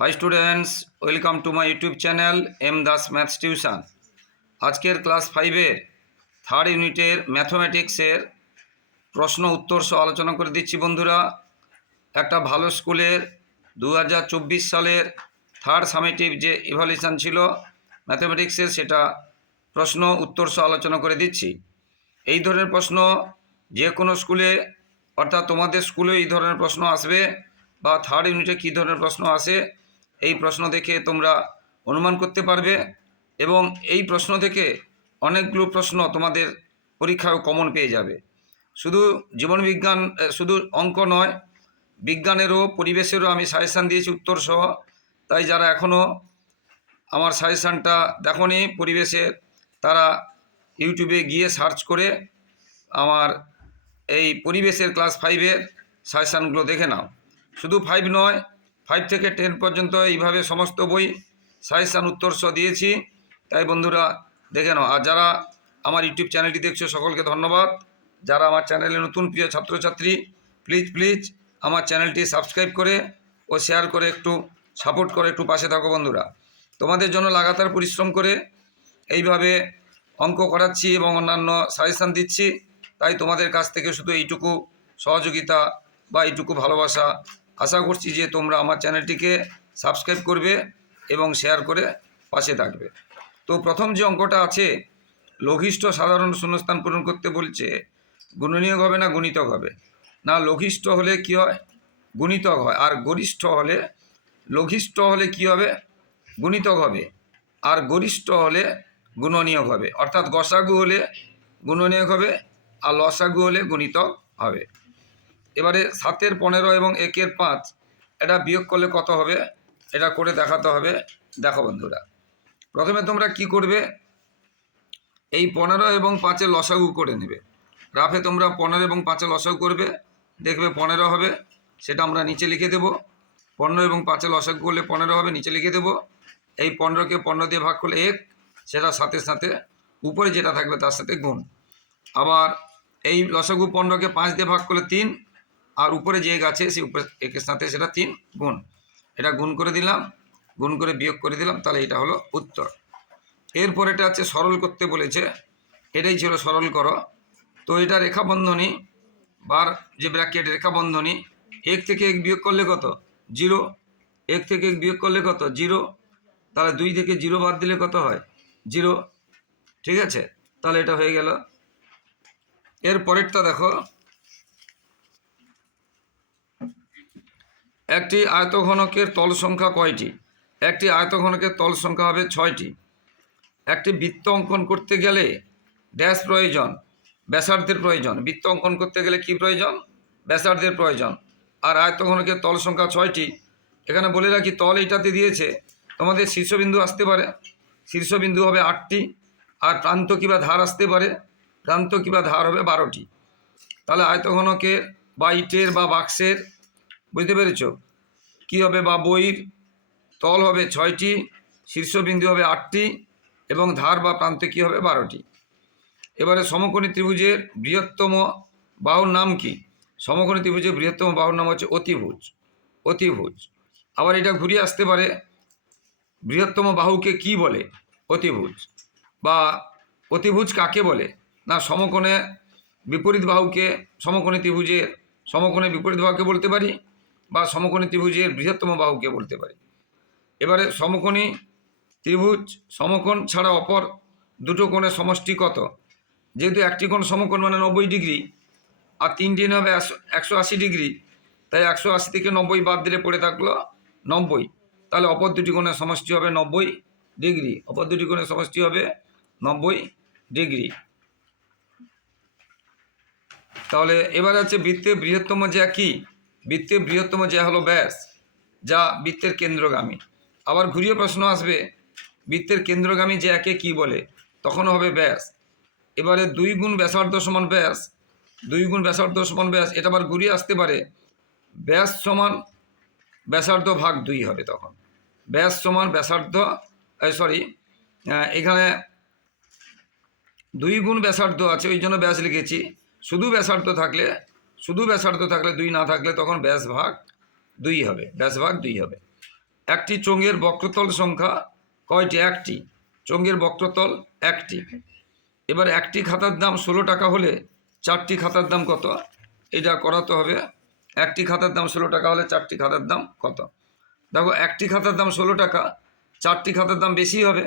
Hi students welcome to my YouTube channel M Das maths tuition আজকের class ফাইভের third ইউনিটের ম্যাথমেটিক্সের প্রশ্ন উত্তর সহ আলোচনা করে দিচ্ছি বন্ধুরা। একটা ভালো স্কুলের দু হাজার চব্বিশ সালের থার্ড সামেটিভ যে ইভলিউশন ছিল ম্যাথমেটিক্সের সেটা প্রশ্ন উত্তর সহ আলোচনা করে দিচ্ছি। এই ধরনের প্রশ্ন যে কোনো স্কুলে, অর্থাৎ তোমাদের স্কুলে এই ধরনের প্রশ্ন আসবে বা থার্ড ইউনিটে কী ধরনের প্রশ্ন আসে এই প্রশ্ন দেখে তোমরা অনুমান করতে পারবে এবং এই প্রশ্ন থেকে অনেকগুলো প্রশ্ন তোমাদের পরীক্ষায় কমন পেয়ে যাবে। শুধু জীবনবিজ্ঞান শুধু অঙ্ক নয়, বিজ্ঞানেরও, পরিবেশেরও আমি সাজেশান দিয়েছি উত্তর সহ। তাই যারা এখনও আমার সাজেশানটা দেখনি পরিবেশের তারা ইউটিউবে গিয়ে সার্চ করে আমার এই পরিবেশের ক্লাস ফাইভের সাজেশানগুলো দেখে নাও। শুধু ফাইভ নয় ফাইভ থেকে টেন পর্যন্ত এইভাবে সমস্ত বই সাজেশান উত্তর সহ দিয়েছি। তাই বন্ধুরা, দেখে নাও, আর যারা আমার ইউটিউব চ্যানেলটি দেখছ, সকলকে ধন্যবাদ। যারা আমার চ্যানেলে নতুন প্রিয় ছাত্রছাত্রী প্লিজ প্লিজ আমার চ্যানেলটি সাবস্ক্রাইব করে ও শেয়ার করে একটু সাপোর্ট করে একটু পাশে থাকো বন্ধুরা। তোমাদের জন্য লাগাতার পরিশ্রম করে এইভাবে অঙ্ক করাচ্ছি এবং অন্যান্য সাজেশান দিচ্ছি। তাই তোমাদের কাছ থেকে শুধু এইটুকু সহযোগিতা বা এইটুকু ভালোবাসা আশা করছি যে তোমরা আমার চ্যানেলটিকে সাবস্ক্রাইব করবে এবং শেয়ার করে পাশে থাকবে। তো প্রথম যে অঙ্কটা আছে, লঘিষ্ঠ সাধারণ শূন্যস্থান পূরণ করতে বলছে গুণনীয় হবে না গুণিতক হবে? না, লঘিষ্ঠ হলে কি হয়? গুণিতক হয়। আর গরিষ্ঠ হলে, লঘিষ্ঠ হলে কি হবে? গুণিতক হবে। আর গরিষ্ঠ হলে গুণনীয়ক হবে। অর্থাৎ গসাগু হলে গুণনীয়ক হবে, আর লসাগু হলে গুণিতক হবে। এবারে সাতের পনেরো এবং একের পাঁচ, এটা বিয়োগ করলে কত হবে? এটা করে দেখাতে হবে। দেখো বন্ধুরা, প্রথমে তোমরা কি করবে? এই পনেরো এবং পাঁচে লসাগু করে নেবে। রাফে তোমরা পনেরো এবং পাঁচে লসাগু করবে, দেখবে পনেরো হবে, সেটা আমরা নিচে লিখে দেব। পনেরো এবং পাঁচে লসাগু করলে পনেরো হবে, নিচে লিখে দেব। এই পনেরোকে পনেরো দিয়ে ভাগ করলে এক, সেটা সাথে সাথে, উপরে যেটা থাকবে তার সাথে গুণ। আবার এই লসাগু পনেরোকে পাঁচ দিয়ে ভাগ করলে তিন আর উপরে যে গাছে সেই উপরে একের সাথে সেটা তিন গুণ। এটা গুণ করে দিলাম, গুণ করে বিয়োগ করে দিলাম, তাহলে এটা হলো উত্তর। এরপর এটা হচ্ছে সরল করতে বলেছে, এটাই ছিল সরল করো। তো এটা রেখা বন্ধনী বার যে ব্র্যাকেট রেখা বন্ধনী এক থেকে এক বিয়োগ করলে কত? জিরো। এক থেকে এক বিয়োগ করলে কত? জিরো। তাহলে দুই থেকে জিরো বাদ দিলে কত হয়? জিরো। ঠিক আছে? তাহলে এটা হয়ে গেল। এর পরেরটা দেখো একটি আয়তঘনকের তল সংখ্যা কয়টি? একটি আয়তঘনকের তল সংখ্যা হবে ছয়টি। একটি বৃত্ত অঙ্কন করতে গেলে ড্যাশ প্রয়োজন, ব্যাসার্ধের প্রয়োজন। বৃত্ত অঙ্কন করতে গেলে কি প্রয়োজন? ব্যাসার্ধের প্রয়োজন। আর আয়তঘনকের তল সংখ্যা ছয়টি। এখানে বলে রাখি, তল এইটাতে দিয়েছে, তোমাদের শীর্ষবিন্দু আসতে পারে। শীর্ষবিন্দু হবে আটটি, আর প্রান্ত কিবা ধার আসতে পারে। প্রান্ত কিবা ধার হবে বারোটি। তাহলে আয়তঘনকের বা ইটের বা বাক্সের বুঝতে পেরেছ? কী হবে বা বইয়ের তল হবে ছয়টি, শীর্ষবিন্দু হবে আটটি এবং ধার বা প্রান্তে কী হবে বারোটি। এবারে সমকোণী ত্রিভুজের বৃহত্তম বাহুর নাম কি? সমকোণী ত্রিভুজের বৃহত্তম বাহুর নাম হচ্ছে অতিভুজ অতিভুজ। আবার এটা ঘুরিয়ে আসতে পারে, বৃহত্তম বাহুকে কি বলে? অতিভুজ। বা অতিভুজ কাকে বলে? না, সমকোণে বিপরীত বাহুকে, সমকোণী ত্রিভুজের সমকোণে বিপরীত বাহুকে বলতে পারি? বা সমকোণী ত্রিভুজের বৃহত্তম বাহুকে বলতে পারি। এবারে সমকোণী ত্রিভুজ, সমকোণ ছাড়া অপর দুটো কোণের সমষ্টি কত? যেহেতু একটি কোণ সমকোণ মানে নব্বই ডিগ্রি, আর তিনটি হবে একশো আশি ডিগ্রি, তাই একশো আশি থেকে নব্বই বাদ দিলে পড়ে থাকল নব্বই। তাহলে অপর দুটি কোণের সমষ্টি হবে নব্বই ডিগ্রি। অপর দুটি কোণের সমষ্টি হবে নব্বই ডিগ্রি। তাহলে এবার আছে বৃত্তের বৃহত্তম জ্যা কি বৃত্তের বৃহত্তম জ্যা হলো ব্যাস, যা বৃত্তের কেন্দ্রগামী। আবার ঘুরিয়ে প্রশ্ন আসবে, বৃত্তের কেন্দ্রগামী যে একে কি বলে? তখন হবে ব্যাস। এবারে দুই গুণ ব্যাসার্ধ সমান ব্যাস, দুই গুণ ব্যাসার্ধ সমান ব্যাস, এটা আবার ঘুরিয়ে আসতে পারে, ব্যাস সমান ব্যাসার্ধ ভাগ দুই হবে তখন। ব্যাস সমান ব্যাসার্ধ সরি এখানে দুই গুণ ব্যাসার্ধ আছে, ওই জন্য ব্যাস লিখেছি। শুধু ব্যাসার্ধ থাকলে শুধু ব্যাসার্ধ থাকলে দুই না থাকলে তখন ব্যাস ভাগ দুই হবে, ব্যাস ভাগ দুই হবে। একটি চোঙের বক্রতল সংখ্যা কয়টি? একটি। চোঙের বক্রতল একটি। এবার একটি খাতার দাম ষোলো টাকা হলে চারটি খাতার দাম কত? এটা করাতে হবে। একটি খাতার দাম ষোলো টাকা হলে চারটি খাতার দাম কত? দেখো, একটি খাতার দাম ষোলো টাকা, চারটি খাতার দাম বেশি হবে,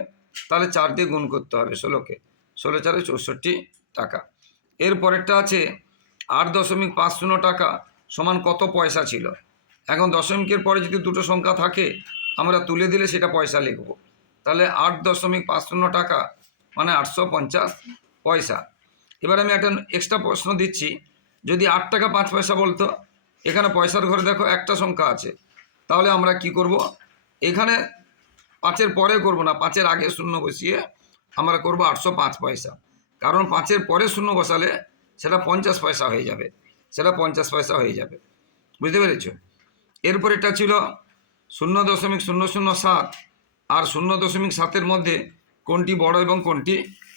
তাহলে চার দিয়ে গুণ করতে হবে ষোলোকে। ষোলো চারে চৌষট্টি টাকা। এর পরেরটা আছে আট দশমিক পাঁচ শূন্য টাকা সমান কত পয়সা ছিল? এখন দশমিকের পরে যদি দুটো সংখ্যা থাকে, আমরা তুলে দিলে সেটা পয়সা লিখব। তাহলে আট দশমিক পাঁচ শূন্য টাকা মানে আটশো পঞ্চাশ পয়সা। এবার আমি একটা এক্সট্রা প্রশ্ন দিচ্ছি। যদি আট টাকা পাঁচ পয়সা বলতো, এখানে পয়সার ঘরে দেখো একটা সংখ্যা আছে। তাহলে আমরা কি করব? এখানে পাঁচের পরে করব না, পাঁচের আগে শূন্য বসিয়ে আমরা করব আটশো পাঁচ পয়সা। কারণ পাঁচের পরে শূন্য বসালে সেটা পঞ্চাশ পয়সা হয়ে যাবে, সেটা পঞ্চাশ পয়সা হয়ে যাবে। বুঝতে পেরেছ? এরপর এটা ছিল শূন্য দশমিক শূন্য শূন্য সাত, আর শূন্য দশমিক সাতের মধ্যে কোনটি বড় এবং কোনটি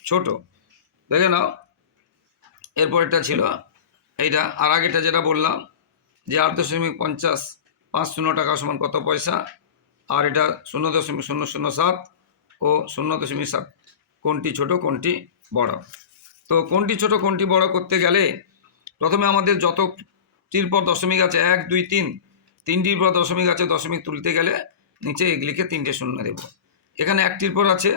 ছোট? দেখে নাও। এরপর এটা ছিল, এইটা আর আগেটা যেটা বললাম, যে আট দশমিক পঞ্চাশ পাঁচ শূন্য টাকা সমান কত পয়সা? আর এটা শূন্য দশমিক শূন্য শূন্য সাত ও শূন্য দশমিক সাত, কোনটি ছোট, কোনটি বড়? তো কোনটি ছোট, কোনটি বড় করতে গেলে প্রথমে আমাদের যতটির পর দশমিক আছে এক, দুই, তিন, তিনটির পর দশমিক আছে, দশমিক তুলতে গেলে নিচে এগুলিকে তিনটে শূন্য দেব। এখানে একটির পর আছে,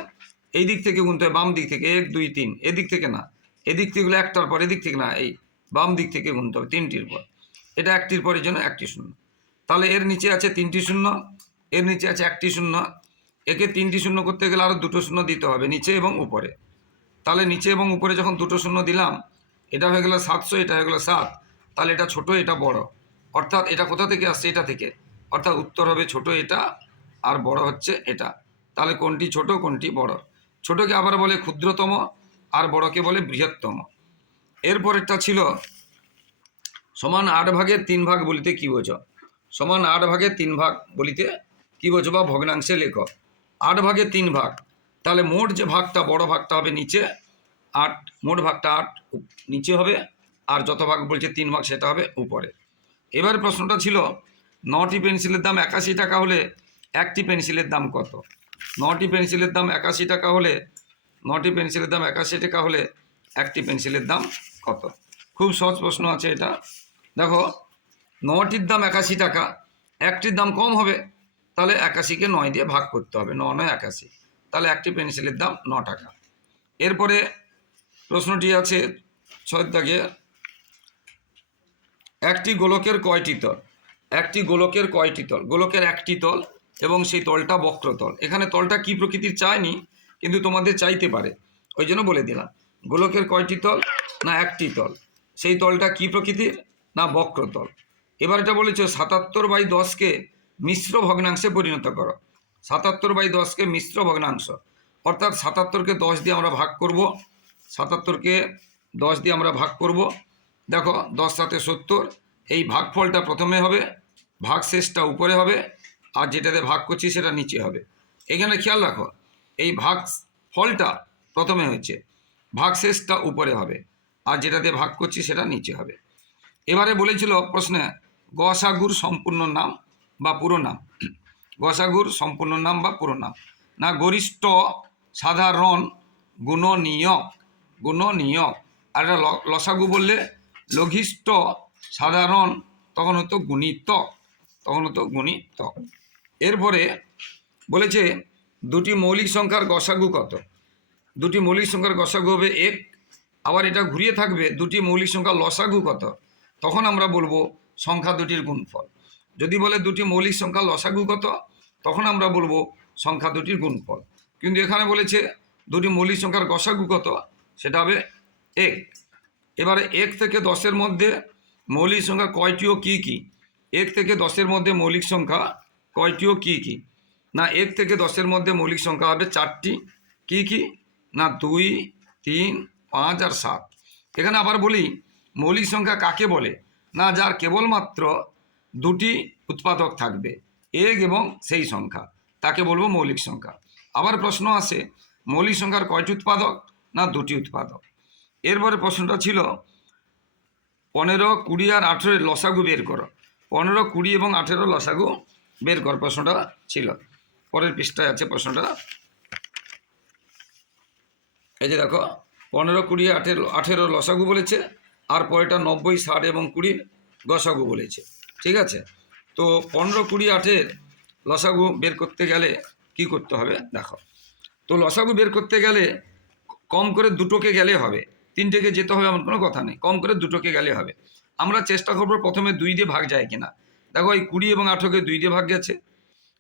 এই দিক থেকে গুনতে বাম দিক থেকে এক, দুই, তিন, এদিক থেকে না, এদিক থেকে একটার পর, এদিক থেকে না, এই বাম দিক থেকে গুনতে হবে তিনটির পর। এটা একটির পরের জন্য একটি শূন্য। তাহলে এর নিচে আছে তিনটি শূন্য, এর নিচে আছে একটি শূন্য, একে তিনটি শূন্য করতে গেলে আরও দুটো শূন্য দিতে হবে নিচে এবং উপরে। তাহলে নিচে এবং উপরে যখন দুটো শূন্য দিলাম, এটা হয়ে গেলো সাতশো, এটা হয়ে গেলো সাত, তাহলে এটা ছোট, এটা বড়। অর্থাৎ এটা কোথা থেকে আসছে? এটা থেকে। অর্থাৎ উত্তর হবে ছোট এটা, আর বড় হচ্ছে এটা। তাহলে কোনটি ছোট, কোনটি বড়? ছোটকে আবার বলে ক্ষুদ্রতম, আর বড়কে বলে বৃহত্তম। এরপরেরটা ছিল সমান আট ভাগের তিন ভাগ বলিতে কী বোঝো? সমান আট ভাগের তিন ভাগ বলিতে কী বোঝো বা ভগ্নাংশে লেখো। আট ভাগের তিন ভাগ। তাহলে মোট যে ভাগটা, বড় ভাগটা হবে নিচে আট, মোট ভাগটা আট, নিচে হবে, আর যত ভাগ বলছে তিন ভাগ সেটা হবে উপরে। এবার প্রশ্নটা ছিল, নটি পেন্সিলের দাম একাশি টাকা হলে একটি পেন্সিলের দাম কত? নটি পেন্সিলের দাম একাশি টাকা হলে, নটি পেন্সিলের দাম একাশি টাকা হলে একটি পেন্সিলের দাম কত? খুব সহজ প্রশ্ন আছে এটা। দেখো, নটির দাম একাশি টাকা, একটির দাম কম হবে, তাহলে একাশিকে নয় দিয়ে ভাগ করতে হবে, ন নয় একাশি। তাহলে একটি পেন্সিলের দাম ন টাকা। এরপরে প্রশ্নটি আছে ছয় দাগে, একটি গোলকের কয়টি তল? একটি গোলকের কয়টি তল? গোলকের একটি তল এবং সেই তলটা বক্রতল। এখানে তলটা কি প্রকৃতির চায়নি, কিন্তু তোমাদের চাইতে পারে। ওই জন্য বলে দিলাম, গোলকের কয়টি তল না একটি তল? সেই তলটা কি প্রকৃতির না বক্রতল? এবার এটা বলেছে সাতাত্তর বাই দশকে মিশ্র ভগ্নাংশে পরিণত করো। সাতাত্তর বাই দশকে মিশ্র ভগ্নাংশ। অর্থাৎ সাতাত্তরকে দশ দিয়ে আমরা ভাগ করব। সাতাত্তরকে দশ দিয়ে আমরা ভাগ করব। দেখো, দশ সাথে সত্তর, এই ভাগফলটা প্রথমে হবে ভাগ শেষটা উপরে হবে, আর যেটাতে ভাগ করছি সেটা নিচে হবে। এখানে খেয়াল রাখো, এই ভাগ ফলটা প্রথমে হচ্ছে ভাগ শেষটা উপরে হবে, আর যেটাতে ভাগ করছি সেটা নিচে হবে। এবারে বলেছিল প্রশ্নে গসাগুর সম্পূর্ণ নাম বা পুরো নাম। গসাগুর সম্পূর্ণ নাম বা পুরো নাম। না গরিষ্ঠ, সাধারণ, গুণনীয়ক গুণনীয়ক। আর একটা ল- লসাগু বললে লঘিষ্ঠ, সাধারণ, তখন হতো গুণিতক, তখন হতো গুণিত এরপরে বলেছে, দুটি মৌলিক সংখ্যার গসাগু কত? দুটি মৌলিক সংখ্যার গসাগু হবে এক। আবার এটা ঘুরিয়ে থাকবে, দুটি মৌলিক সংখ্যা লসাগু কত? তখন আমরা বলব, সংখ্যা দুটির গুণফল। যদি বলে দুটি মৌলিক সংখ্যা লসাগু কত? তখন আমরা বলব সংখ্যা দুটির গুণফল। কিন্তু এখানে বলেছে দুটি মৌলিক সংখ্যার গসাগু কত? সেটা হবে এক। এবারে এক থেকে দশের মধ্যে মৌলিক সংখ্যা কয়টি ও কী কী? এক থেকে দশের মধ্যে মৌলিক সংখ্যা কয়টি ও কী কী? না, এক থেকে দশের মধ্যে মৌলিক সংখ্যা হবে চারটি। কী কী? না, দুই, তিন, পাঁচ আর সাত। এখানে আবার বলি, মৌলিক সংখ্যা কাকে বলে? না, যার কেবলমাত্র দুটি উৎপাদক থাকবে। এক এবং সেই সংখ্যা, তাকে বলব মৌলিক সংখ্যা। আবার প্রশ্ন আসে, মৌলিক সংখ্যার কয়টি উৎপাদক না দুটি উৎপাদক? এরপরে প্রশ্নটা ছিল, পনেরো, কুড়ি আর আঠেরোর লসাগু বের করো। পনেরো, কুড়ি এবং আঠেরো লসাগু বের কর প্রশ্নটা ছিল। পরের পৃষ্ঠায় আছে প্রশ্নটা। এই যে দেখো, পনেরো, কুড়ি, আঠেরো আঠেরো লসাগু বলেছে, আর পরেরটা নব্বই, ষাট এবং কুড়ির গসাগু বলেছে। ঠিক আছে? তো পনেরো কুড়ি আঠের লসাগু বের করতে গেলে কি করতে হবে? দেখো। তো লসাগু বের করতে গেলে কম করে দুটোকে গেলে হবে। তিনটেকে যেতে হবে এমন কোনো কথা নেই। কম করে দুটোকে গেলে হবে। আমরা চেষ্টা করব প্রথমে দুই দিয়ে ভাগ যায় কিনা। দেখো, এই কুড়ি এবং আঠেরোকে দুই দিয়ে ভাগ গেছে।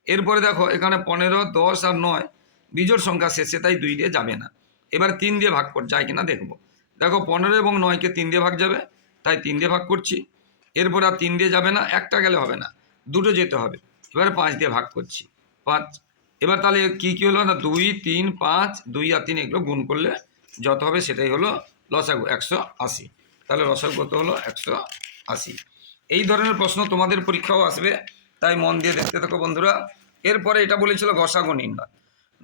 এরপরে দেখো, এখানে পনেরো, দশ আর নয় বিজোড় সংখ্যা শেষে তাই দুই দিয়ে যাবে না। এবার তিন দিয়ে ভাগ কর যায় কিনা দেখব। দেখো, পনেরো এবং নয়কে তিন দিয়ে ভাগ যাবে, তাই তিন দিয়ে ভাগ করছি। এরপর আর তিন দিয়ে যাবে না, একটা গেলে হবে না। দুটো যেতে হবে। এবারে পাঁচ দিয়ে ভাগ করছি। পাঁচ। এবার তাহলে কি, কী হলো? না, দুই, তিন, পাঁচ, দুই আর তিন এগুলো গুণ করলে যত হবে সেটাই হলো লসাগু একশো আশি। তাহলে লসাগু কত হলো? একশো আশি। এই ধরনের প্রশ্ন তোমাদের পরীক্ষাও আসবে। তাই মন দিয়ে দেখতে থাকো বন্ধুরা। এরপরে এটা বলেছিল গসাগু নির্ণয়।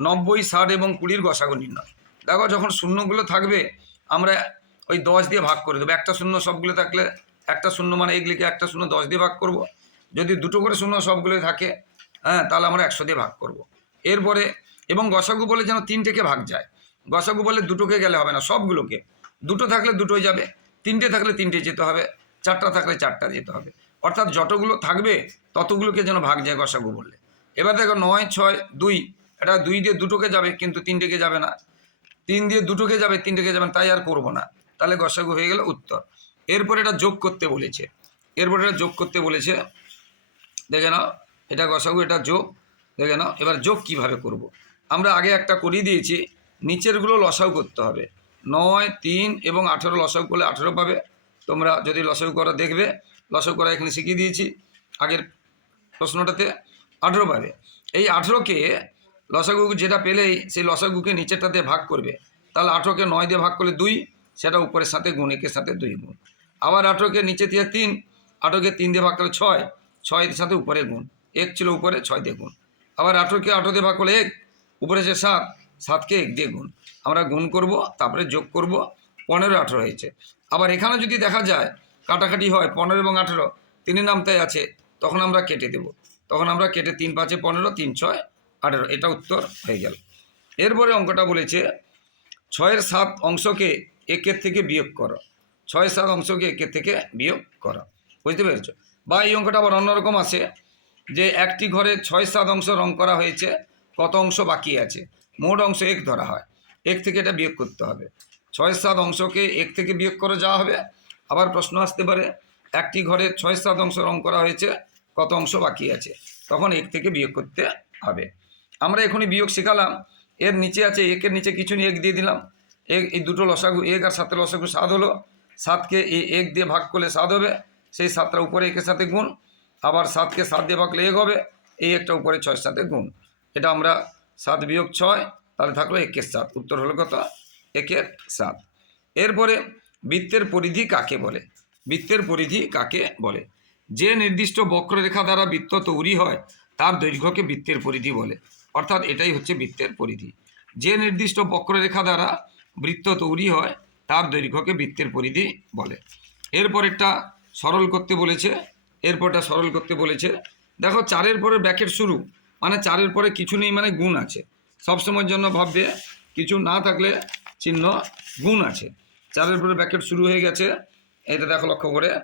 নব্বই, ষাট এবং কুড়ির গসাগু নির্ণয়। দেখো, যখন শূন্যগুলো থাকবে, আমরা ওই দশ দিয়ে ভাগ করে দেবো। একটা শূন্য সবগুলো থাকলে একটা শূন্য মানে এগুলিকে একটা শূন্য দশ দিয়ে ভাগ করব। যদি দুটো করে শূন্য সবগুলো থাকে হ্যাঁ তাহলে আমরা একশো দিয়ে ভাগ করব। এরপরে, এবং গসাগু বলে যেন তিনটেকে ভাগ যায়। গসাগু বলে দুটোকে গেলে হবে না, সবগুলোকে। দুটো থাকলে দুটোই যাবে, তিনটে থাকলে তিনটে যেতে হবে, চারটা থাকলে চারটা যেতে হবে। অর্থাৎ যতগুলো থাকবে, ততগুলোকে যেন ভাগ যায় গসাগু বললে। এবার দেখো নয়, ছয়, দুই, এটা দুই দিয়ে দুটোকে যাবে, কিন্তু তিনটেকে যাবে না। তিন দিয়ে দুটোকে যাবে, তিনটেকে যাবে তাই আর করব না। তাহলে গসাগু হয়ে গেল উত্তর। এরপর এটা যোগ করতে বলেছে। এরপর এটা যোগ করতে বলেছে দেখে নাও, এটা গসাগু এটা যোগ, দেখে নাও, এবার যোগ কীভাবে করব। আমরা আগে একটা করিয়ে দিয়েছি, নিচেরগুলো লসাগু করতে হবে। নয়, তিন এবং আঠেরো লসাগু করলে আঠেরো পাবে। তোমরা যদি লসাগু করা দেখবে, লসাগু করা এখানে শিখিয়ে দিয়েছি, আগের প্রশ্নটাতে আঠেরো পাবে। এই আঠেরোকে লসাগু যেটা পেলেই, সেই লসাগুকে নিচেরটাতে ভাগ করবে। তাহলে আঠেরোকে নয় দিয়ে ভাগ করলে দুই, সেটা উপরের সাথে গুণ, একের সাথে দুই গুণ। আবার আঠেরোকে নিচে দিয়ে তিন, আঠেরোকে তিন দিয়ে ভাগ করলে ছয় ছয়ের সাথে উপরে গুণ। এক ছিল উপরে, ছয় দিয়ে গুণ। আবার আঠেরোকে আঠেরো দিয়ে ভাগ করলে এক, উপরে সে সাত, সাতকে এক দিয়ে গুণ। আমরা গুণ করব, তারপরে যোগ করব, পনেরো আঠেরো হয়েছে। আবার এখানে যদি দেখা যায়, কাটাকাটি হয় পনেরো এবং আঠেরো, তিনের নামতায় আছে, তখন আমরা কেটে দেব। তখন আমরা কেটে তিন পাঁচে পনেরো, তিন ছয়, আঠেরো, এটা উত্তর হয়ে গেল। এরপরে অঙ্কটা বলেছে, ছয়ের সাত অংশকে একের থেকে বিয়োগ করো। ছয় সাত অংশকে একের থেকে বিয়োগ করো। বুঝতে পেরেছ? বা এই অঙ্কটা আবার অন্যরকম আছে যে একটি ঘরে ছয়, সাত অংশ রং করা হয়েছে, কত অংশ বাকি আছে? মোট অংশ এক ধরা হয়। এক থেকে এটা বিয়োগ করতে হবে। ছয়, সাত অংশকে এক থেকে বিয়োগ করে যাওয়া হবে। আবার প্রশ্ন আসতে পারে, একটি ঘরে ছয়, সাত অংশ রং করা হয়েছে, কত অংশ বাকি আছে? তখন এক থেকে বিয়োগ করতে হবে। আমরা এখনই বিয়োগ শেখালাম। এর নিচে আছে, একের নিচে কিছু নিয়ে এক দিয়ে দিলাম। এক, এই দুটো লসাগু এক আর সাতের লসাগু সাত হলো। সাতকে এই এক দিয়ে ভাগ করলে সাত হবে। সেই সাতটা উপরে একের সাথে গুণ, আবার সাতকে সাত দিয়ে ভাগলে এক হবে, এই একটা উপরে ছয়ের সাথে গুণ। এটা আমরা সাত বিয়োগ ছয়, তাহলে থাকল একের সাত। উত্তর হলো কত? একের সাত। এরপরে বৃত্তের পরিধি কাকে বলে? বৃত্তের পরিধি কাকে বলে? যে নির্দিষ্ট বক্ররেখা দ্বারা বৃত্ত তৈরি হয়, তার দৈর্ঘ্যকে বৃত্তের পরিধি বলে। অর্থাৎ এটাই হচ্ছে বৃত্তের পরিধি। যে নির্দিষ্ট বক্ররেখা দ্বারা বৃত্ত তৈরি হয়, তার দৈর্ঘ্যকে বৃত্তের পরিধি বলে। এরপরেরটা সরল করতে বলেছে, এরপরটা সরল করতে বলেছে। দেখো, চারের পরে ব্যাকেট শুরু মানে চারের পরে কিছু নেই মানে গুণ আছে। সবসময়ের জন্য ভাববে, কিছু না থাকলে চিহ্ন গুণ আছে। চারের পরে ব্যাকেট শুরু হয়ে গেছে এটা দেখো লক্ষ্য করে।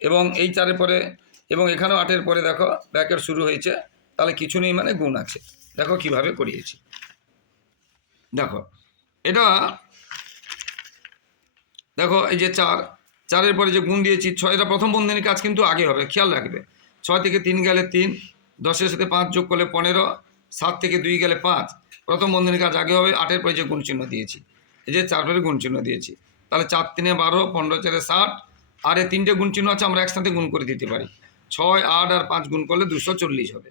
এবং এই চারের পরে, এবং এখানেও আটের পরে দেখো, ব্যাকেট শুরু হয়েছে, তাহলে কিছু নেই মানে গুণ আছে। দেখো কীভাবে করিয়েছি। দেখো, এটা, দেখো, এই যে চার চারের পরে যে গুণ দিয়েছি ছয়টা প্রথম বন্ধনীর কাজ কিন্তু আগে হবে, খেয়াল রাখবে। ছয় থেকে তিন গেলে তিন, দশের সাথে পাঁচ যোগ করলে পনেরো, সাত থেকে দুই গেলে পাঁচ, প্রথম বন্ধনীর কাজ আগে হবে, আটের পরে যে গুণ চিহ্ন দিয়েছি, এই যে চার পরে গুণ চিহ্ন দিয়েছি, তাহলে চার তিনে বারো, পনেরো চারে ষাট, আর এ তিনটে গুণ চিহ্ন আছে, আমরা একসাথে গুণ করে দিতে পারি। ছয়, আট আর পাঁচ গুণ করলে দুশো চল্লিশ হবে।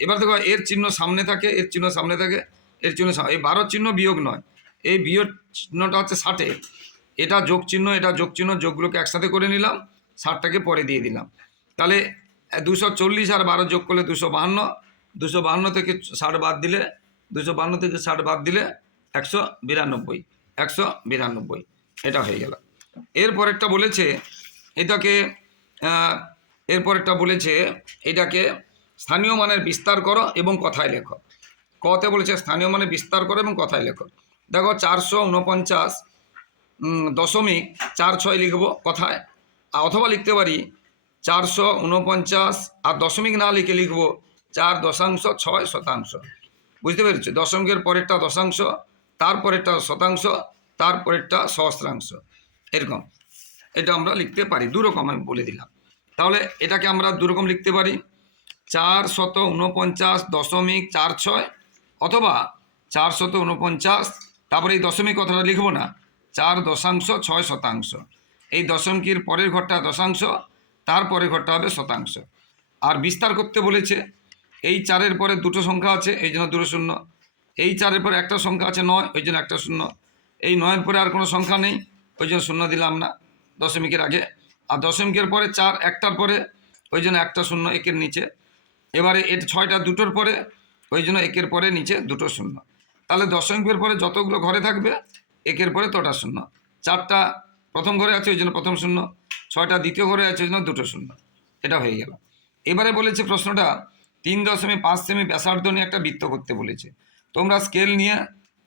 এবার দেখো, এর চিহ্ন সামনে থাকে, এর চিহ্ন সামনে থাকে, এর চিহ্ন এই বারো চিহ্ন বিয়োগ নয়, এই বিয়োগ চিহ্নটা হচ্ছে ষাটে এটা যোগ চিহ্ন, এটা যোগ চিহ্ন, যোগগুলোকে একসাথে করে নিলাম, ষাটটাকে পরে দিয়ে দিলাম। তাহলে দুশো চল্লিশ আর বারো যোগ করলে দুশো বাহান্ন দুশো বাহান্ন থেকে ষাট বাদ দিলে, দুশো বাহান্ন থেকে ষাট বাদ দিলে একশো বিরানব্বই একশো বিরানব্বই, এটা হয়ে গেল। এরপরেরটা বলেছে, এটাকে এরপরেরটা বলেছে, এটাকে স্থানীয় মানের বিস্তার করো এবং কথায় লেখো। কতে বলেছে, স্থানীয় মানে বিস্তার করো এবং কথায় লেখো। দেখো, চারশো উনপঞ্চাশ দশমিক চার ছয় লিখব কথায় অথবা লিখতে পারি চারশো উনপঞ্চাশ আর দশমিক না লিখে লিখব চার দশাংশ ছয় শতাংশ। বুঝতে পেরেছ? দশমিকের পরেরটা দশাংশ তারপরেরটা শতাংশ তারপরেরটা সহস্রাংশ। এরকম। এটা আমরা লিখতে পারি, দুরকম আমি বলে দিলাম। তাহলে এটাকে আমরা দুরকম লিখতে পারি, চার শত উনপঞ্চাশ দশমিক চার ছয়, অথবা চার শত উনপঞ্চাশ তারপরে এই দশমিক কথাটা লিখব না চার দশাংশ, ছয় শতাংশ। এই দশমিকের পরের ঘরটা দশাংশ, তার পরের ঘরটা হবে শতাংশ। আর বিস্তার করতে বলেছে, এই চারের পরে দুটো সংখ্যা আছে, এই জন্য দুটো শূন্য। এই চারের পরে একটা সংখ্যা আছে নয়, ওই জন্য একটা শূন্য। এই নয়ের পরে আর কোনো সংখ্যা নেই, ওই জন্য শূন্য দিলাম না দশমিকের আগে। আর দশমিকের পরে চার একটার পরে, ওই জন্য একটা শূন্য একের নিচে। এবারে এর ছয়টা দুটোর পরে, ওই জন্য একের পরে নিচে দুটো শূন্য। তাহলে দশমিকের পরে যতগুলো ঘরে থাকবে একের পরে তোটা শূন্য। চারটা প্রথম ঘরে আছে, ওই জন্য প্রথম শূন্য। ছয়টা দ্বিতীয় ঘরে আছে, ওই জন্য দুটো শূন্য। এটা হয়ে গেল। এবারে বলেছে প্রশ্নটা, তিন দশমিক পাঁচ সেমি ব্যাসার্ধ নিয়ে একটা বৃত্ত করতে বলেছে। তোমরা স্কেল নিয়ে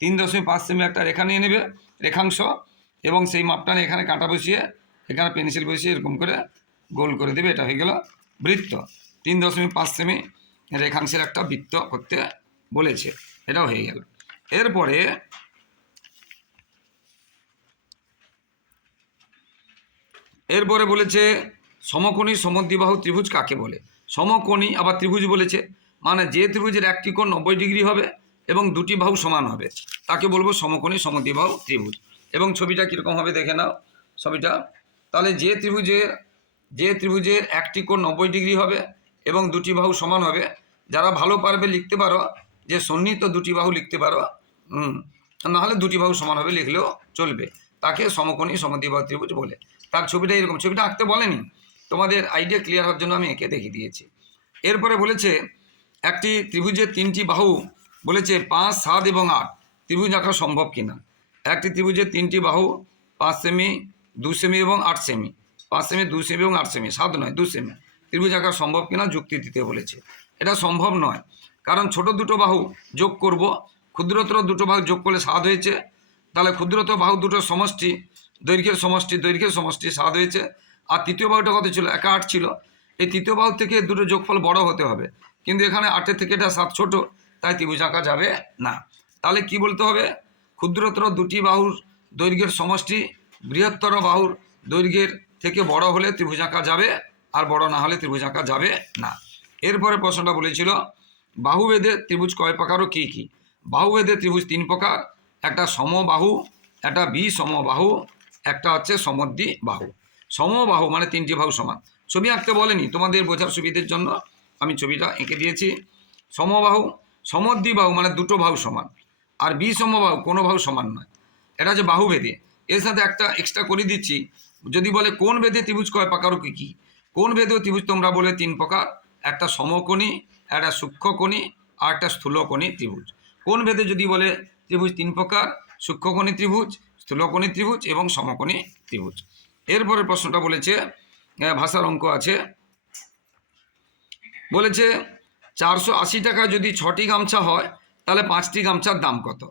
তিন দশমিক পাঁচ সেমি একটা রেখা নিয়ে নেবে, রেখাংশ, এবং সেই মাপটা নিয়ে এখানে কাঁটা বসিয়ে, এখানে পেন্সিল বসিয়ে এরকম করে গোল করে দেবে, এটা হয়ে গেল বৃত্ত। তিন দশমিক পাঁচ সেমি রেখাংশের একটা বৃত্ত করতে বলেছে, এটাও হয়ে গেল। এরপরে এরপরে বলেছে, সমকোণী সমদ্বিবাহু ত্রিভুজ কাকে বলে? সমকোণী আবার ত্রিভুজ বলেছে মানে যে ত্রিভুজের একটি কোণ নব্বই ডিগ্রি হবে এবং দুটি বাহু সমান হবে। তাকে বলব সমকোণী সমদ্বিবাহু ত্রিভুজ। এবং ছবিটা কীরকম হবে দেখে নাও, ছবিটা। তাহলে যে ত্রিভুজের যে ত্রিভুজের একটি কোণ নব্বই ডিগ্রি হবে এবং দুটি বাহু সমান হবে, যারা ভালো পারবে লিখতে পারো, যে সন্নিহিত দুটি বাহু লিখতে পারো নাহলে দুটি বাহু সমান হবে লিখলেও চলবে। তাকে সমকোণী সমদ্বিবাহু ত্রিভুজ বলে। তার ছবিটা এরকম, ছবিটা আঁকতে বলেনি। তোমাদের আইডিয়া ক্লিয়ার হওয়ার জন্য আমি এঁকে দেখিয়ে দিয়েছি। এরপরে বলেছে, একটি ত্রিভুজের তিনটি বাহু বলেছে পাঁচ, সাত এবং আট। ত্রিভুজ আঁকা সম্ভব কিনা? একটি ত্রিভুজের তিনটি বাহু পাঁচ সেমি দু সেমি এবং আট সেমি পাঁচ সেমি দু সেমি এবং আট সেমি সাত নয়, দু সেমি ত্রিভুজ আঁকা সম্ভব কিনা? যুক্তি দিতে বলেছে। এটা সম্ভব নয়, কারণ ছোট দুটো বাহু যোগ করব। ক্ষুদ্রতর দুটো বাহু যোগ করলে সাত হয়েছে। তাহলে ক্ষুদ্রতর বাহু দুটো সমষ্টি দৈর্ঘ্যের সমষ্টি দৈর্ঘ্যের সমষ্টি সাত হয়েছে। আর তৃতীয় বাহুটা কত ছিল? একা আট ছিল। এই তৃতীয় বাহু থেকে দুটো যোগফল বড় হতে হবে। কিন্তু এখানে আটের থেকে এটা সাত ছোট, তাই ত্রিভুজ আঁকা যাবে না। তাহলে কি বলতে হবে? ক্ষুদ্রতর দুটি বাহুর দৈর্ঘ্যের সমষ্টি, বৃহত্তর বাহুর দৈর্ঘ্যের থেকে বড় হলে ত্রিভুজ আঁকা যাবে, আর বড় না হলে ত্রিভুজ আঁকা যাবে না। এরপরে প্রশ্নটা বলেছিল, বাহুভেদে ত্রিভুজ কয় প্রকার ও কী কী? বাহুভেদে ত্রিভুজ তিন প্রকার। একটা সমবাহু, একটা বি বিসমবাহু একটা হচ্ছে সমদ্বি বাহু। সমবাহু মানে তিনটি বাহু সমান। ছবি আঁকতে বলেনি, তোমাদের বোঝার সুবিধের জন্য আমি ছবিটা এঁকে দিয়েছি। সমবাহু, সমদ্বি বাহু মানে দুটো বাহু সমান। আর বিসমবাহু কোনো বাহু সমান নয়। এটা হচ্ছে বাহুভেদে। এর সাথে একটা এক্সট্রা করে দিচ্ছি। যদি বলে কোন ভেদে ত্রিভুজ কয় প্রকার কী কী? কোন ভেদেও ত্রিভুজ তোমরা বলে তিন প্রকার? একটা সমকোণী, একটা সূক্ষ্মকোণী, আর একটা স্থূলকোণী ত্রিভুজ। কোন ভেদে যদি বলে ত্রিভুজ তিন প্রকার? সূক্ষ্মকোণী ত্রিভুজ স্থূলকোণী ত্রিভুজ এবং সমকোণী ত্রিভুজ। এরপরে প্রশ্নটা বলেছে ভাষার অঙ্ক আছে। বলেছে, চারশো আশি টাকায় যদি ছটি গামছা হয়, তাহলে পাঁচটি গামছার দাম কত?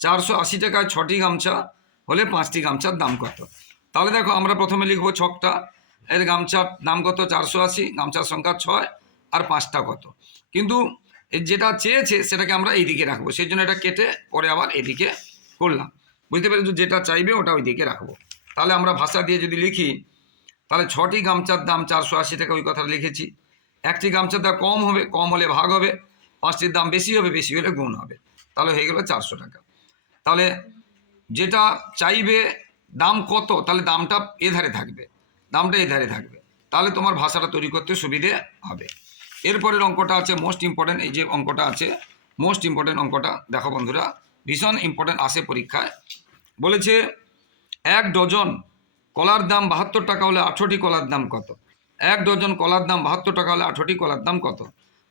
চারশো আশি টাকায় ছটি গামছা হলে পাঁচটি গামছার দাম কত? তাহলে দেখো, আমরা প্রথমে লিখব ছকটা। এর গামছার দাম কত? চারশো আশি, গামছার সংখ্যা ছয় আর পাঁচটা কত? কিন্তু যেটা চেয়েছে, সেটাকে আমরা এইদিকে রাখব। সেই জন্য এটা কেটে পরে আবার এদিকে করলাম। বুঝতে পেরেছ? যেটা চাইবে ওটা ওইদিকে রাখব। তাহলে আমরা ভাষা দিয়ে যদি লিখি, তাহলে ছটি গামছার দাম চারশো আশি টাকা ওই কথা লিখেছি। একটি গামছার দাম কম হবে, কম হলে ভাগ হবে। পাঁচটির দাম বেশি হবে, বেশি হলে গুণ হবে। তাহলে হয়ে গেল চারশো টাকা। তাহলে যেটা চাইবে দাম কত, তাহলে দামটা এধারে থাকবে। দামটা এধারে থাকবে। তাহলে তোমার ভাষাটা তৈরি করতে সুবিধে হবে। এরপরের অঙ্কটা আছে মোস্ট ইম্পর্ট্যান্ট এই যে অঙ্কটা আছে মোস্ট ইম্পর্ট্যান্ট অঙ্কটা, দেখো বন্ধুরা, ভীষণ ইম্পর্ট্যান্ট আসে পরীক্ষায়। বলেছে, এক ডজন কলার দাম বাহাত্তর টাকা হলে আঠেরোটি কলার দাম কত? এক ডজন কলার দাম বাহাত্তর টাকা হলে আঠেরোটি কলার দাম কত?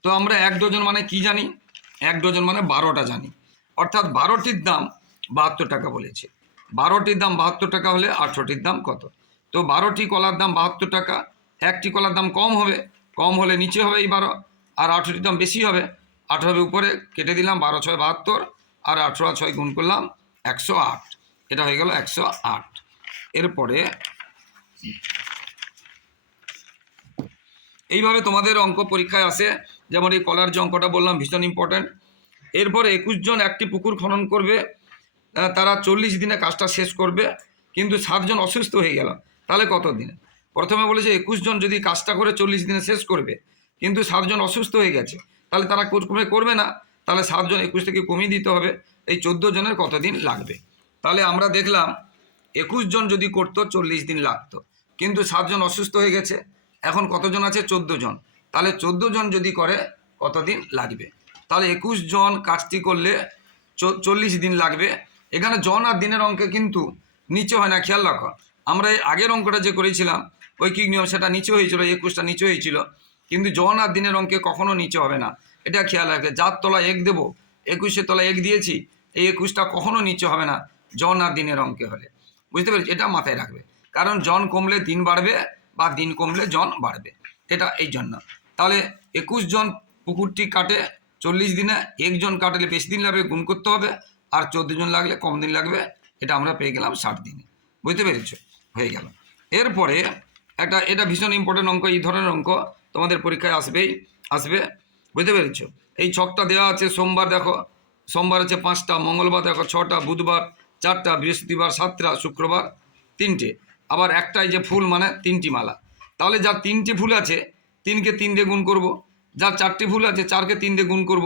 তো আমরা এক ডজন মানে কি জানি? এক ডজন মানে বারোটা জানি। অর্থাৎ বারোটির দাম বাহাত্তর টাকা বলেছে। বারোটির দাম বাহাত্তর টাকা হলে আঠেরোটির দাম কত? তো বারোটি কলার দাম বাহাত্তর টাকা, একটি কলার দাম কম হবে, কম হলে নিচে হবে এই বারো, আর আঠেরো দাম বেশি হবে। আঠেরো উপরে, কেটে দিলাম বারো ছয় বাহাত্তর, আর আঠেরো ছয় গুণ করলাম একশো আট। এটা হয়ে গেল একশো আট। এরপরে এইভাবে তোমাদের অঙ্ক পরীক্ষায় আসে। যেমন এই কলার যে অঙ্কটা বললাম, ভীষণ ইম্পর্ট্যান্ট এরপরে একুশ জন একটি পুকুর খনন করবে। তারা চল্লিশ দিনে কাজটা শেষ করবে। কিন্তু সাতজন অসুস্থ হয়ে গেল তাহলে কত দিনে? প্রথমে বলেছে একুশ জন যদি কাজটা করে চল্লিশ দিনে শেষ করবে, কিন্তু সাতজন অসুস্থ হয়ে গেছে। তাহলে তারা করে করবে না। তাহলে সাতজন একুশ থেকে কমিয়ে দিতে হবে। এই চোদ্দ জনের কতদিন লাগবে? তাহলে আমরা দেখলাম একুশ জন যদি করতো চল্লিশ দিন লাগতো। কিন্তু সাতজন অসুস্থ হয়ে গেছে, এখন কতজন আছে? চোদ্দ জন। তাহলে চোদ্দ জন যদি করে, কতদিন লাগবে? তাহলে একুশ জন কাজটি করলে চল্লিশ দিন লাগবে। এখানে জন আর দিনের অঙ্কে কিন্তু নিচে হয় না, খেয়াল রাখো। আমরা এই আগের অঙ্কটা যে করেছিলাম ঐকিক নিয়ম? সেটা নিচে হয়েছিল, একুশটা নিচে হয়েছিল। কিন্তু জন আর দিনের অঙ্কে কখনো নিচে হবে না। এটা খেয়াল রাখবে, যার তলা এক দেবো, একুশের তলা এক দিয়েছি, এই একুশটা কখনো নিচে হবে না। জন আর দিনের অঙ্কে হলে। বুঝতে পেরেছি? এটা মাথায় রাখবে। কারণ জন কমলে দিন বাড়বে বা দিন কমলে জন বাড়বে। এটা এই জন্য। তাহলে একুশ জন পুকুরটি কাটে চল্লিশ দিনে একজন কাটলে বেশি দিন লাগবে, গুণ করতে হবে। আর চোদ্দ জন লাগলে কম দিন লাগবে, এটা আমরা পেয়ে গেলাম ষাট দিনে। বুঝতে পেরেছ? হয়ে গেল। এরপরে একটা, এটা ভীষণ ইম্পর্টেন্ট অঙ্ক, এই ধরনের অঙ্ক তোমাদের পরীক্ষায় আসবেই, আসবে। বুঝতে পেরেছ? এই ছকটা দেওয়া আছে, সোমবার দেখো। সোমবার আছে পাঁচটা, মঙ্গলবার দেখো ছটা, বুধবার চারটা বৃহস্পতিবার, সাতটা শুক্রবার, তিনটে। আবার একটাই যে ফুল মানে তিনটি মালা। তাহলে যার তিনটি ফুল আছে, তিনকে তিন দিয়ে গুণ করব। যার চারটি ফুল আছে, চারকে তিন দিয়ে গুণ করব।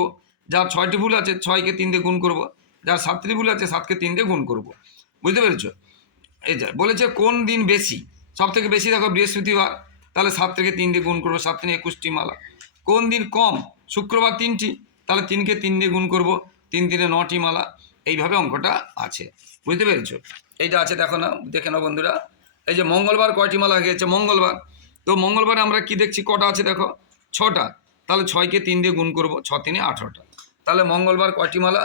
যার ছয়টি ফুল আছে, ছয়কে তিন দিয়ে গুণ করব। যার সাতটি ফুল আছে, সাতকে তিন দিয়ে গুণ করব। বুঝতে পেরেছ? এই যা বলেছে কোন দিন বেশি? সব থেকে বেশি দেখো বৃহস্পতিবার, তাহলে সাত থেকে তিন দিয়ে গুণ করব সাত থেকে একুশটি মালা। কোন দিন কম? শুক্রবার তিনটি, তাহলে তিনকে তিন দিয়ে গুণ করব। তিন দিনে নটি মালা। এইভাবে অঙ্কটা আছে। বুঝতে পেরেছ? এইটা আছে, দেখো না, দেখে নাও বন্ধুরা। এই যে মঙ্গলবার কয়টি মালা গেছে? মঙ্গলবার। তো মঙ্গলবার আমরা কি দেখছি? কটা আছে দেখো? ছটা। তাহলে ছয়কে তিন দিয়ে গুণ করব, ছ তিনে আঠেরোটা। তাহলে মঙ্গলবার কয়টি মালা?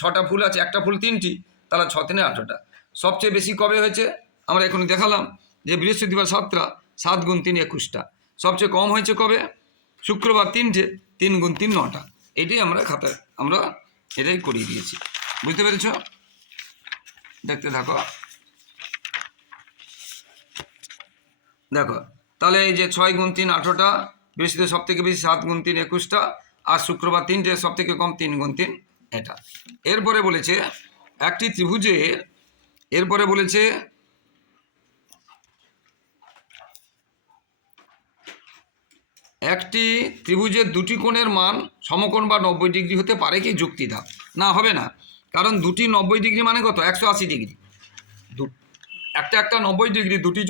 ছটা ফুল আছে, একটা ফুল তিনটি। তাহলে ছ তিনে আঠেরোটা। সবচেয়ে বেশি কবে হয়েছে? আমরা এখন দেখালাম যে বৃহস্পতিবার সাতটা, সাত গুণ তিন একুশটা। সবচেয়ে কম হয়েছে কবে? শুক্রবার তিনটে, তিন গুণ তিন নটা। এটাই আমরা খাতায়, আমরা এটাই করিয়ে দিয়েছি। বুঝতে পেরেছ? দেখতে থাকো। দেখো, তাহলে এই যে ছয় গুণ তিন আঠেরোটা বৃহস্পতি সব থেকে বেশি সাত গুণ তিন একুশটা, আর শুক্রবার তিনটে সব থেকে কম তিন গুণ তিন এটা। এরপরে বলেছে, একটি ত্রিভুজে, এরপরে বলেছে, একটি ত্রিভুজের দুটি কোণের মান সমকোণ বা নব্বই ডিগ্রি হতে পারে কি যুক্তি দাও না, হবে না। কারণ দুটি নব্বই ডিগ্রি মানে কত? একশো আশি ডিগ্রি। দু- একটা একটা নব্বই ডিগ্রি, দুটি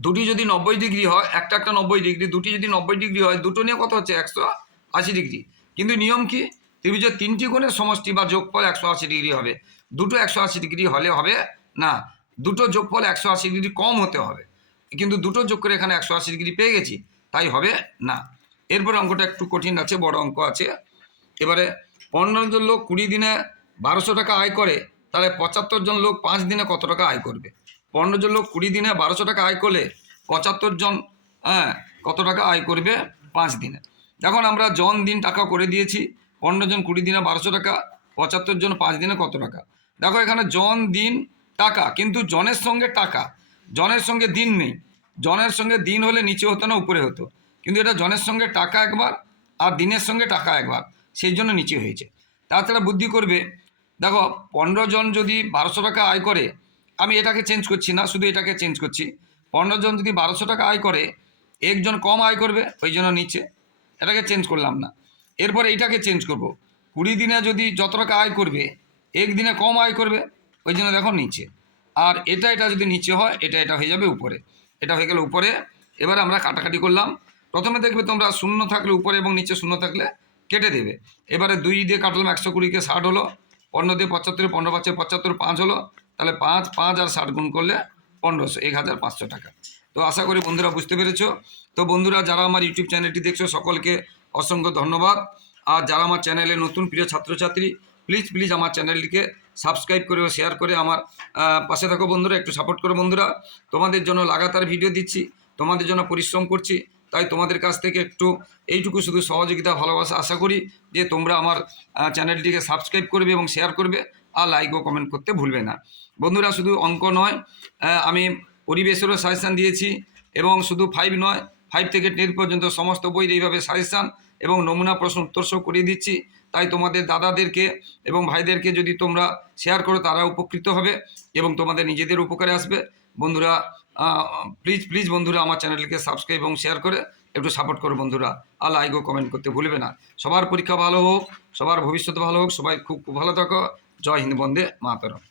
দুটি যদি নব্বই ডিগ্রি হয়, একটা একটা নব্বই ডিগ্রি, দুটি যদি নব্বই ডিগ্রি হয়, দুটো নিয়ে কত হচ্ছে? একশো আশি ডিগ্রি। কিন্তু নিয়ম কি? ত্রিভুজের তিনটি কোণের সমষ্টি বা যোগফল একশো আশি ডিগ্রি হবে। দুটো একশো আশি ডিগ্রি হলে হবে না, দুটো যোগফল একশো আশি ডিগ্রি কম হতে হবে। কিন্তু দুটো যোগ করে এখানে একশো আশি ডিগ্রি পেয়ে গেছি, তাই হবে না। এরপর অঙ্কটা একটু কঠিন আছে, বড় অঙ্ক আছে। এবারে পনেরো জন লোক কুড়ি দিনে বারোশো টাকা আয় করে, তাহলে পঁচাত্তর জন লোক পাঁচ দিনে কত টাকা আয় করবে? পনেরো জন লোক কুড়ি দিনে বারোশো টাকা আয় করলে পঁচাত্তর জন হ্যাঁ কত টাকা আয় করবে পাঁচ দিনে? এখন আমরা জন, দিন, টাকা করে দিয়েছি, পনেরো জন কুড়ি দিনে বারোশো টাকা, পঁচাত্তর জন পাঁচ দিনে কত টাকা? দেখো, এখানে জন, দিন, টাকা, কিন্তু জনের সঙ্গে টাকা, জনের সঙ্গে দিন নেই। জনের সঙ্গে দিন হলে নিচে হতো না, উপরে হতো। কিন্তু এটা জনের সঙ্গে টাকা একবার, আর দিনের সঙ্গে টাকা একবার। সেই জন্য নিচে হয়েছে। তাছাড়া বুদ্ধি করবে, দেখো পনেরো জন যদি বারোশো টাকা আয় করে, আমি এটাকে চেঞ্জ করছি না, শুধু এটাকে চেঞ্জ করছি। পনেরো জন যদি বারোশো টাকা আয় করে, একজন কম আয় করবে, ওই জন্য নিচে। এটাকে চেঞ্জ করলাম না। এরপরে এইটাকে চেঞ্জ করব। কুড়ি দিনে যদি যত টাকা আয় করবে, একদিনে কম আয় করবে, ওই জন্য দেখো নিচে। আর এটা এটা যদি নিচে হয়, এটা এটা হয়ে যাবে উপরে। এটা হয়ে গেল উপরে। এবারে আমরা কাটাকাটি করলাম। প্রথমে দেখবে তোমরা শূন্য থাকলে উপরে এবং নিচে শূন্য থাকলে কেটে দেবে। এবারে দুই দিয়ে কাটলাম একশো কুড়িকে ষাট হলো, পনেরো দিয়ে পঁচাত্তর, পনেরো পাঁচে পঁচাত্তর পাঁচ হলো, তাহলে পাঁচ পাঁচ আর ষাট গুণ করলে পনেরোশো, এক হাজার পাঁচশো টাকা। তো আশা করি বন্ধুরা বুঝতে পেরেছ। তো বন্ধুরা, যারা আমার ইউটিউব চ্যানেলটি দেখছ, সকলকে অসংখ্য ধন্যবাদ। আর যারা আমার চ্যানেলে নতুন প্রিয় ছাত্রছাত্রী প্লিজ প্লিজ আমার চ্যানেলটিকে সাবস্ক্রাইব করে ও শেয়ার করে আমার পাশে থাকো বন্ধুরা, একটু সাপোর্ট করো বন্ধুরা। তোমাদের জন্য লাগাতার ভিডিও দিচ্ছি, তোমাদের জন্য পরিশ্রম করছি। তাই তোমাদের কাছ থেকে একটু এইটুকু শুধু সহযোগিতা, ভালোবাসা আশা করি যে তোমরা আমার চ্যানেলটিকে সাবস্ক্রাইব করবে এবং শেয়ার করবে আর লাইক ও কমেন্ট করতে ভুলবে না। বন্ধুরা, শুধু অঙ্ক নয় আমি পরিবেশেরও সাজেশান দিয়েছি এবং শুধু ফাইভ নয় ফাইভ থেকে টেন পর্যন্ত সমস্ত বইয়ের এইভাবে সাজেশান এবং নমুনা প্রশ্ন উত্তর সহ করিয়ে দিচ্ছি। তাই তোমাদের দাদাদেরকে এবং ভাইদেরকে যদি তোমরা শেয়ার করো তারা উপকৃত হবে এবং তোমাদের নিজেদের উপকারে আসবে। বন্ধুরা প্লিজ প্লিজ বন্ধুরা আমার চ্যানেলকে সাবস্ক্রাইব এবং শেয়ার করে একটু সাপোর্ট করো বন্ধুরা। আর লাইক ও কমেন্ট করতে ভুলবে না। সবার পরীক্ষা ভালো হোক, সবার ভবিষ্যৎ ভালো হোক, সবাই খুব ভালো থাকো। জয় হিন্দ, বন্দে মাতরম।